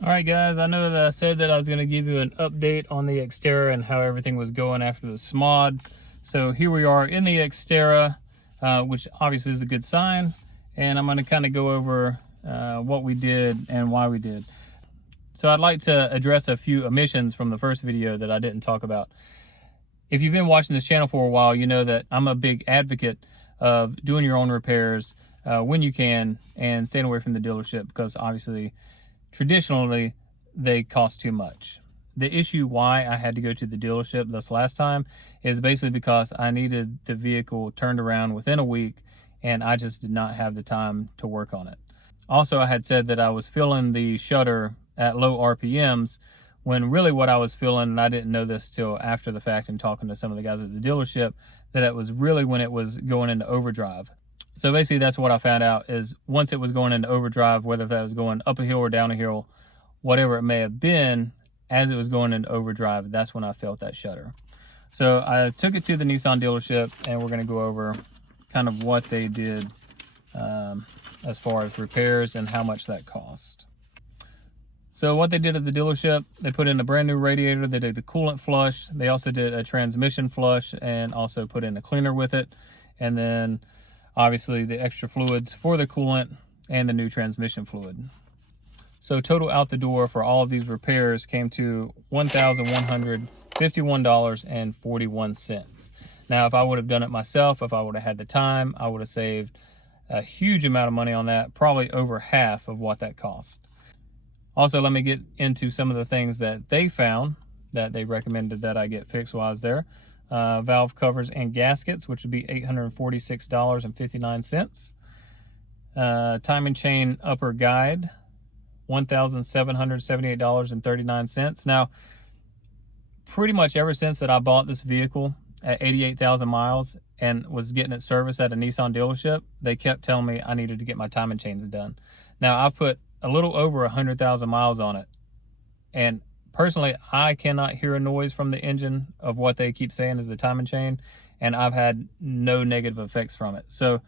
All right, guys, I know that I said that I was going to give you an update on the Xterra and how everything was going after the SMOD. So here we are in the Xterra, which obviously is a good sign. And I'm going to kind of go over what we did and why we did. So I'd like to address a few omissions from the first video that I didn't talk about. If you've been watching this channel for a while, you know that I'm a big advocate of doing your own repairs when you can and staying away from the dealership, because obviously traditionally they cost too much. The issue why I had to go to the dealership this last time is basically because I needed the vehicle turned around within a week and I just did not have the time to work on it. Also, I had said that I was feeling the shutter at low RPMs, when really what I was feeling, and I didn't know this till after the fact and talking to some of the guys at the dealership, that it was really when it was going into overdrive. So basically that's what I found out, is once it was going into overdrive, whether that was going up a hill or down a hill, whatever it may have been, as it was going into overdrive, that's when I felt that shutter. So I took it to the Nissan dealership and we're going to go over kind of what they did as far as repairs and how much that cost. So what they did at the dealership, they put in a brand new radiator, they did a coolant flush, they also did a transmission flush and also put in a cleaner with it. And then obviously the extra fluids for the coolant and the new transmission fluid. So total out the door for all of these repairs came to $1,151.41. Now, if I would have done it myself, if I would have had the time, I would have saved a huge amount of money on that, probably over half of what that cost. Also, let me get into some of the things that they found that they recommended that I get fixed while I was there. Valve covers and gaskets, which would be $846.59. Timing chain upper guide, $1,778.39. Now, pretty much ever since that I bought this vehicle at 88,000 miles and was getting it serviced at a Nissan dealership, they kept telling me I needed to get my timing chains done. Now, I've put a little over 100,000 miles on it, and personally, I cannot hear a noise from the engine of what they keep saying is the timing chain, and I've had no negative effects from it. So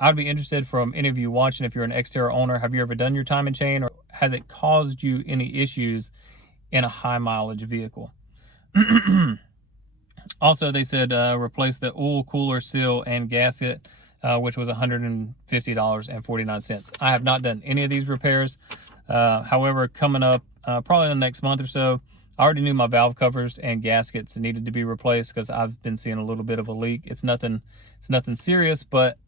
I'd be interested from any of you watching, if you're an Xterra owner, have you ever done your timing chain, or has it caused you any issues in a high mileage vehicle? Also, they said replace the oil cooler seal and gasket, which was $150.49. I have not done any of these repairs. However, coming up probably in the next month or so, I already knew my valve covers and gaskets needed to be replaced because I've been seeing a little bit of a leak. It's nothing serious, but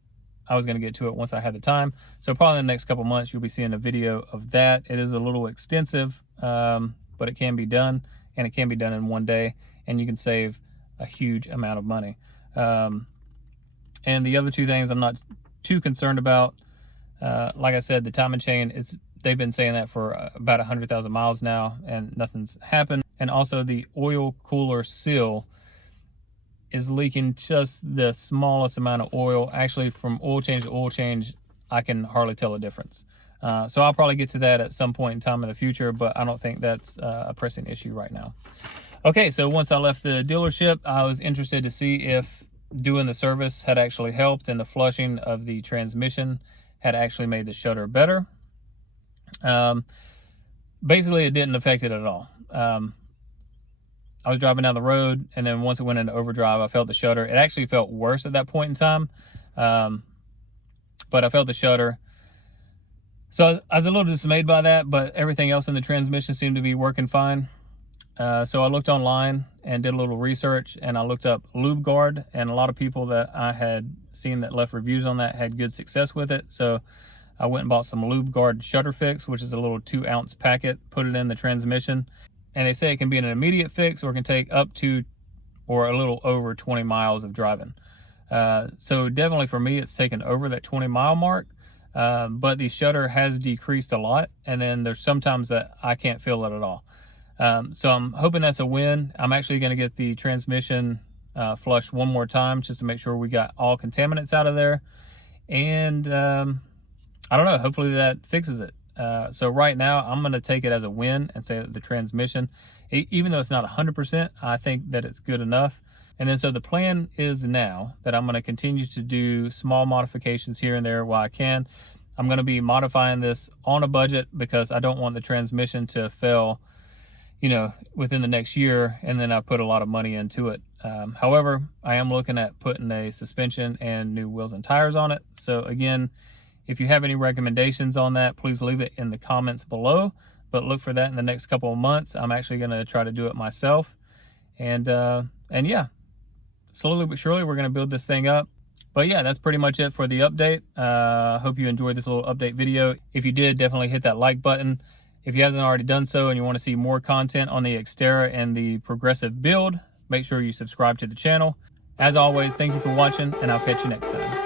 I was going to get to it once I had the time. So probably in the next couple months, you'll be seeing a video of that. It is a little extensive, but it can be done, and it can be done in one day, and you can save a huge amount of money. And the other two things I'm not too concerned about, like I said, the timing chain, they've been saying that for about 100,000 miles now and nothing's happened. And also the oil cooler seal is leaking just the smallest amount of oil. Actually, from oil change to oil change, I can hardly tell a difference. So I'll probably get to that at some point in time in the future, but I don't think that's a pressing issue right now. Okay, so once I left the dealership, I was interested to see if doing the service had actually helped and the flushing of the transmission had actually made the shutter better. Basically, it didn't affect it at all. I was driving down the road, and then once it went into overdrive, I felt the shutter. It actually felt worse at that point in time, but I felt the shutter. So I was a little dismayed by that, but everything else in the transmission seemed to be working fine. So I looked online and did a little research, and I looked up Lube Guard, and a lot of people that I had seen that left reviews on that had good success with it. So I went and bought some Lube Guard Shutter Fix, which is a little 2-ounce packet, put it in the transmission. And they say it can be an immediate fix, or it can take up to or a little over 20 miles of driving. So definitely for me, it's taken over that 20-mile mark. But the shutter has decreased a lot, and then there's sometimes that I can't feel it at all. So I'm hoping that's a win. I'm actually going to get the transmission flushed one more time just to make sure we got all contaminants out of there. And I don't know, hopefully that fixes it. So right now I'm going to take it as a win and say that the transmission, even though it's not 100%, I think that it's good enough. And then so the plan is now that I'm going to continue to do small modifications here and there while I can. I'm going to be modifying this on a budget because I don't want the transmission to fail, you know, within the next year, and then I put a lot of money into it. However, I am looking at putting a suspension and new wheels and tires on it. So again, if you have any recommendations on that, please leave it in the comments below, but look for that in the next couple of months. I'm actually going to try to do it myself. And yeah, slowly but surely we're going to build this thing up. But yeah, that's pretty much it for the update. Hope you enjoyed this little update video. If you did, definitely hit that like button. If you haven't already done so and you want to see more content on the Xterra and the progressive build, make sure you subscribe to the channel. As always, thank you for watching, and I'll catch you next time.